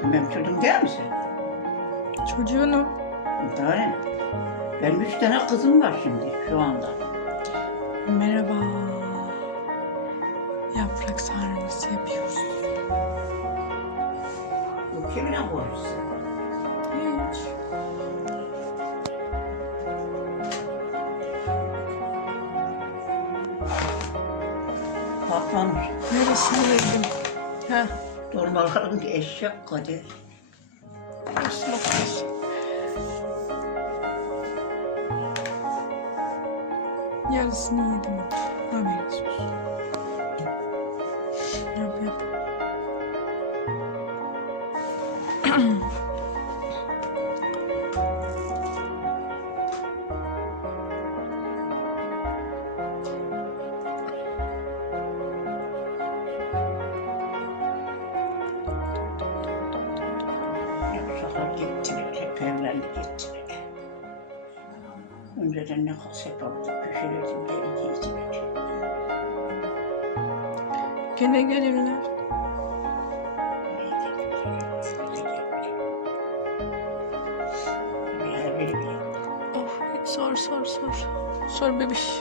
Sen benim çocuğum değil misin? Çocuğunum. Daha ne? Benim üç tane kızım var şimdi şu anda. Merhaba. Yaprak sarması yapıyoruz. Bu kiminle konuşsun? Hiç. Patlanır. Neresini yedim? Heh. Dolmaların eşek kadar. Yarısını yedim. Haberiniz olsun. Yap yap. Önceden ne hasep aldık, köşeledim, geri getirecek. Gene gelirler. Of sor sor sor. Sor bebiş.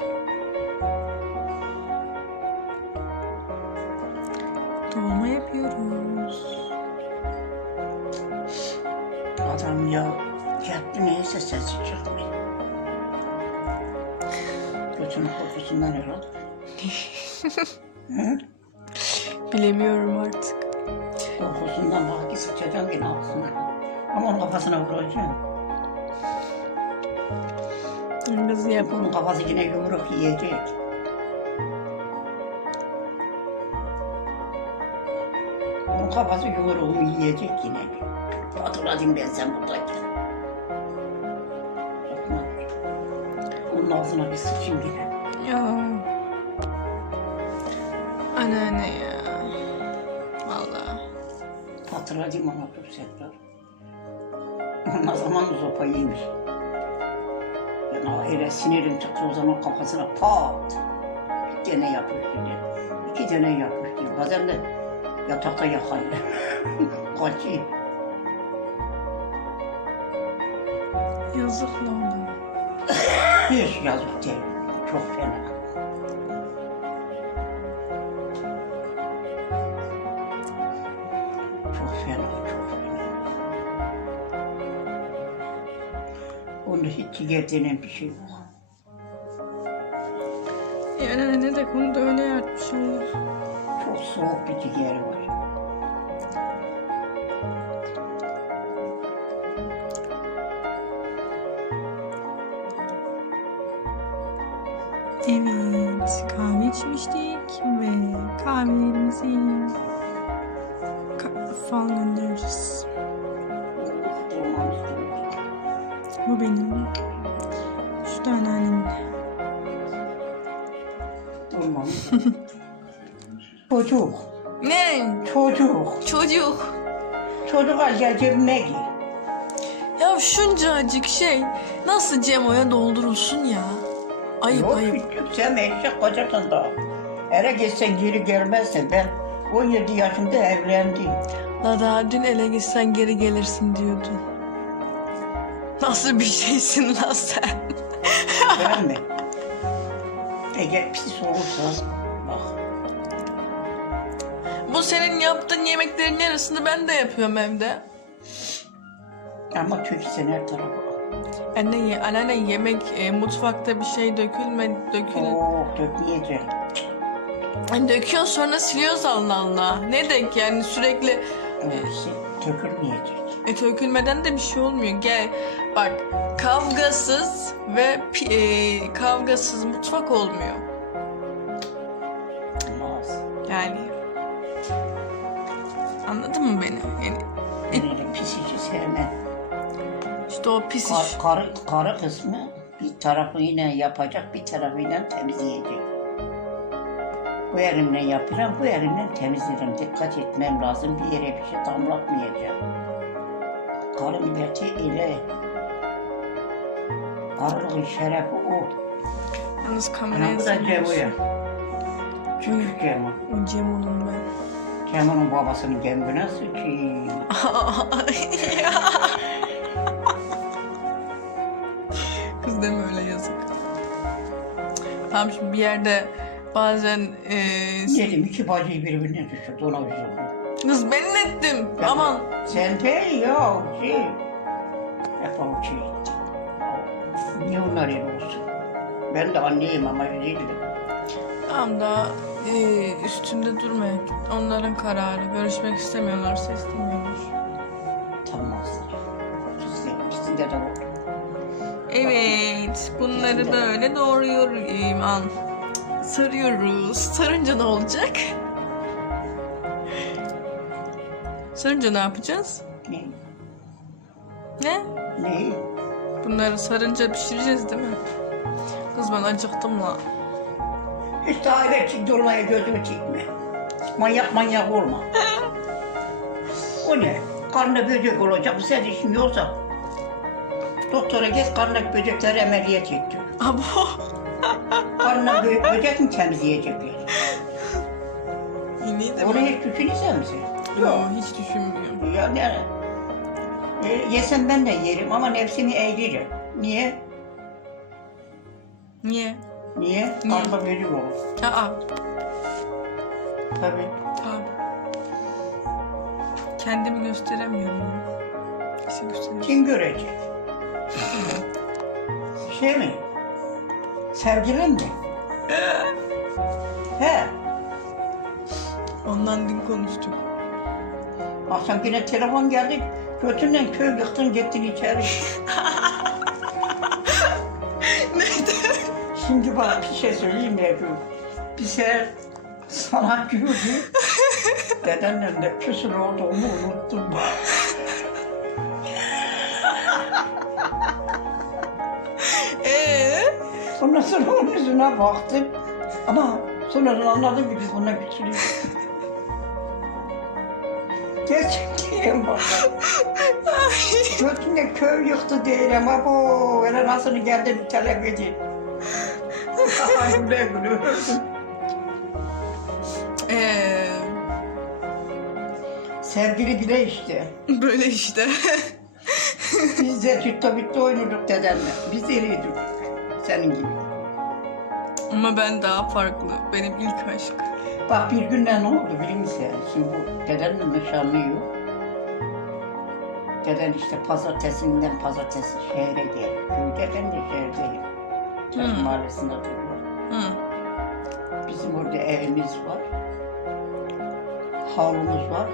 Dolma yapıyoruz. Adam ya yattı neyse sesi çıkmıyor. Götünün kokusundan herhalde. Hı? Bilemiyorum artık. Kokusundan bak ki sıçacağım yine ağzına. Ama onun kafasına vuracağım. Kızı yap. Onun kafası yine yumruk yiyecek. Onun kafası yumruğu yiyecek yine. Hatırladım ben sen buradayken. Onun ağzına bir sıçayım yine. Ya. Anneanne ya. Vallahi. Hatırladım dur tekrar. Ne zaman sopa yemiş. Ben öyle sinirim çıktı o zaman kafasına pat. Bir tane yapıştı. iki tane yapıştı. Bazen de yatakta yakalıyor. Kaçayım. Yazık lan. Hiç yazık değil. Çok fena. Çok fena, çok fena. Onda hiç ciğer denen bir şey yok. Yani anne de konuda öyle yapmış Allah. Çok soğuk bir ciğer var. Kahve içmiştik ve kahvelerimizi ka- fal göndereceğiz. Durmamız gerekiyor. Bu benim. Şu da anneannemin. Gerekiyor. Çocuk, Ne? çocuk. Çocuk. Çocuk al gel cebime gir. Ya şuncacık şey nasıl Cemo'ya doldurulsun ya? Ayıp Yok ayıp. sen eşek kocarsın daha. Eve gitsen geri gelmezsin. Ben 17 yaşında evlendim. La daha dün ele gitsen geri gelirsin diyordun. Nasıl bir şeysin lan sen? Değil mi? Eğer pis olursa bak. Bu senin yaptığın yemeklerin yarısını ben de yapıyorum evde. Ama kötü sen her tarafa. Anne, ye- anneanne yemek e, mutfakta bir şey dökülme dökül. Oo dökmeyecek. Hani döküyor sonra siliyoruz Allah Allah. Ne denk yani sürekli Öylesi dökülmeyecek. e, dökülmeden de bir şey olmuyor. Gel bak kavgasız ve pi- e, kavgasız mutfak olmuyor. Olmaz. Yani anladın mı beni? Yani öyle pis işi sevmem. İşte o pis iş. Kar, karı, karı kısmı bir tarafıyla yapacak, bir tarafıyla temizleyecek. Bu elimle yapacağım, bu elimle temizlerim. Dikkat etmem lazım, bir yere bir şey damlatmayacağım. Karı milleti ile. Karılığın şerefi o. Yalnız kameraya bu da sığmıyorsun. Cemo'ya. Küçük Cemo. O Cemo'nun ben. Cem'in babasının gembine sıçayım. Kız deme öyle yazık. Tamam şimdi bir yerde bazen eee Dedim iki bacıyı birbirine düşürdü ona üzüldüm. kız ben ettim? Ya, Aman Sen de ya şey. O şey. Niye onlar öyle olsun? Ben de anneyim ama üzüldüm. tamam da eee, üstünde durmayın. Onların kararı. Görüşmek istemiyorlarsa istemiyorlar. Tamam. İkisi, de oldu. Evet, bunları böyle doğruyorum. An. Sarıyoruz. Sarınca ne olacak? Sarınca ne yapacağız? Ne? Ne? Ne? Bunları sarınca pişireceğiz değil mi? Kız ben acıktım la. Hiç evet durmaya gözümü çekme. Manyak manyak olma. o ne? Karnına böcek olacak. Sen işin yoksa. Doktora git karnına böcekleri ameliyat ettir. Abo. Karnına bö- böcek mi temizleyecekler? İyi de Onu hiç düşünürsen misin? Yok, hiç düşünmüyorum. Ya ne? E, yesem ben de yerim ama nefsimi eğririm. Niye? Niye? Niye? Niye? Karnına böcek olur. Aa, Tabii. abi. Kendimi gösteremiyorum. Neyse göstereyim. Kim görecek? Şey mi? Sevgilin mi? He. Ondan dün konuştuk. Akşam yine telefon geldi. Götünden köy yıktın gittin içeri. Şimdi bana bir şey söyleyeyim mi Ebru? Bir sefer sana güldü. Dedenle de küsür olduğumu unuttum. Ondan sonra onun yüzüne baktım. Ama sonra anladım ki biz buna küçülüyoruz. Gerçekten bak. Götüne köy yıktı değil ama bu öyle nasıl geldi bir televizyon. güle güle öldüm. Ee, Sevgili bile işte. böyle işte. Biz de çitta bitti oynuyorduk dedenle. Biz eriydik. Senin gibi. Ama ben daha farklı. Benim ilk aşk. Bak bir gün ne oldu biliyor musun? Şimdi bu dedenle nişanlıyor. Deden işte pazartesinden pazartesi şehre geliyor. Köyde ben de şehirdeyim. Taş Hmm. mahallesinde duruyor. Hı. Bizim orada evimiz var. Havlumuz var.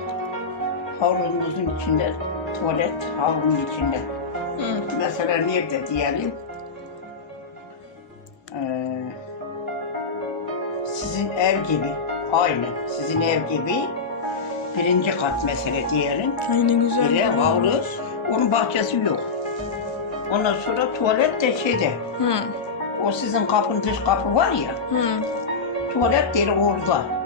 Havlumuzun içinde tuvalet, havlunun içinde. Hı. Mesela nerede diyelim? Ee, sizin ev gibi, aynı sizin ev gibi birinci kat mesela diyelim. Ay ne güzel. Bile havlu, onun bahçesi yok. Ondan sonra tuvalet de şeyde, Hı. o sizin kapın dış kapı var ya, Hı. tuvalet değil orada.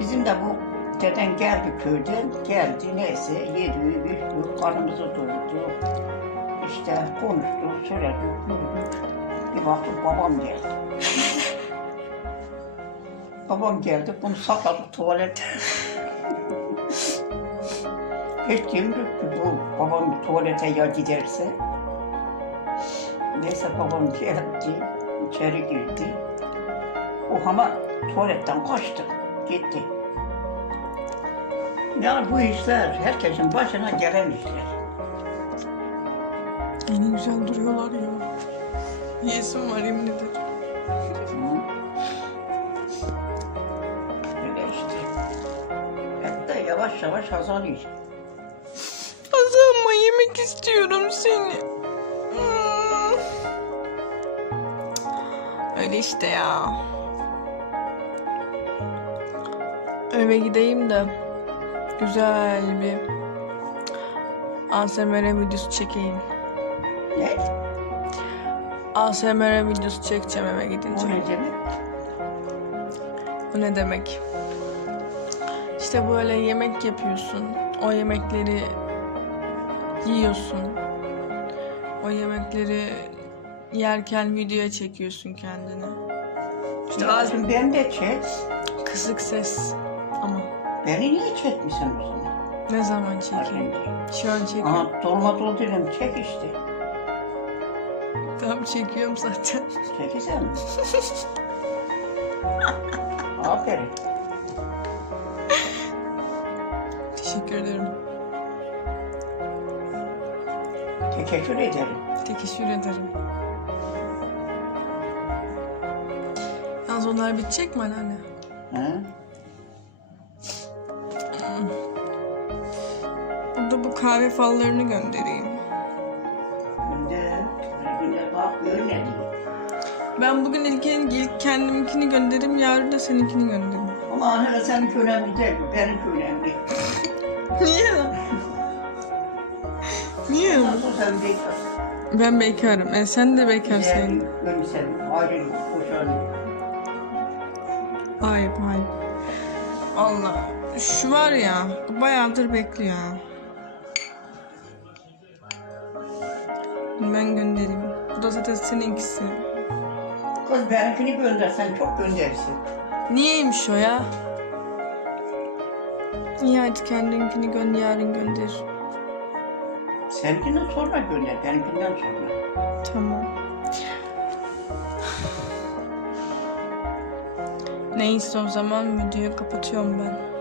Bizim de bu deden geldi köyden, geldi neyse yedi, içti, karnımızı doyurdu. İşte konuştuk, söyledik. Bir baktık babam geldi. babam geldi, bunu sakladık tuvalete. Hiç kimdik ki bu babam tuvalete ya giderse. Neyse babam geldi, içeri girdi. O ama tuvaletten kaçtı, gitti. Yani bu işler herkesin başına gelen işler. Ay ne güzel duruyorlar ya. Yesim var yemin ederim. Hı. Öyle işte. De yavaş yavaş azalıyor. Azalma yemek istiyorum seni. Hmm. Öyle işte ya. Eve gideyim de güzel bir ASMR videosu çekeyim. Ne? ASMR videosu çekeceğim eve O gidince. ne demek? O ne demek? İşte böyle yemek yapıyorsun. O yemekleri yiyorsun. O yemekleri yerken videoya çekiyorsun kendini. İşte Lazım ben de çek. kısık ses ama. Beni niye çekmişsin o zaman? Ne zaman çekeyim? Şu an çekiyorum. Aha dolma dolduruyorum çek işte. Tamam çekiyorum zaten. Çekeceğim? Aferin. Teşekkür ederim. Teşekkür ederim. Teşekkür ederim. Yalnız onlar bitecek mi anneanne? Ha? Burada bu kahve fallarını göndereyim. Bak. Ben bugün ilkin, ilk kendiminkini göndereyim, yarın da seninkini göndereyim. Ama anne seninki önemli değil, benimki önemli. Niye lan? Niye? Nasıl sen bekar? Ben bekarım. E sen de bekarsın. Gömsen, ayrılık, boşanlık. Ayıp ayıp. Allah. Şu var ya, bayağıdır bekliyor. ha. Ben göndereyim. Bu da zaten seninkisi. Kız benimkini göndersen çok göndersin. Niyeymiş o ya? İyi hadi kendinkini gönder, yarın gönder. Seninkinden sonra gönder, benimkinden sonra. Tamam. Neyse o zaman videoyu kapatıyorum ben.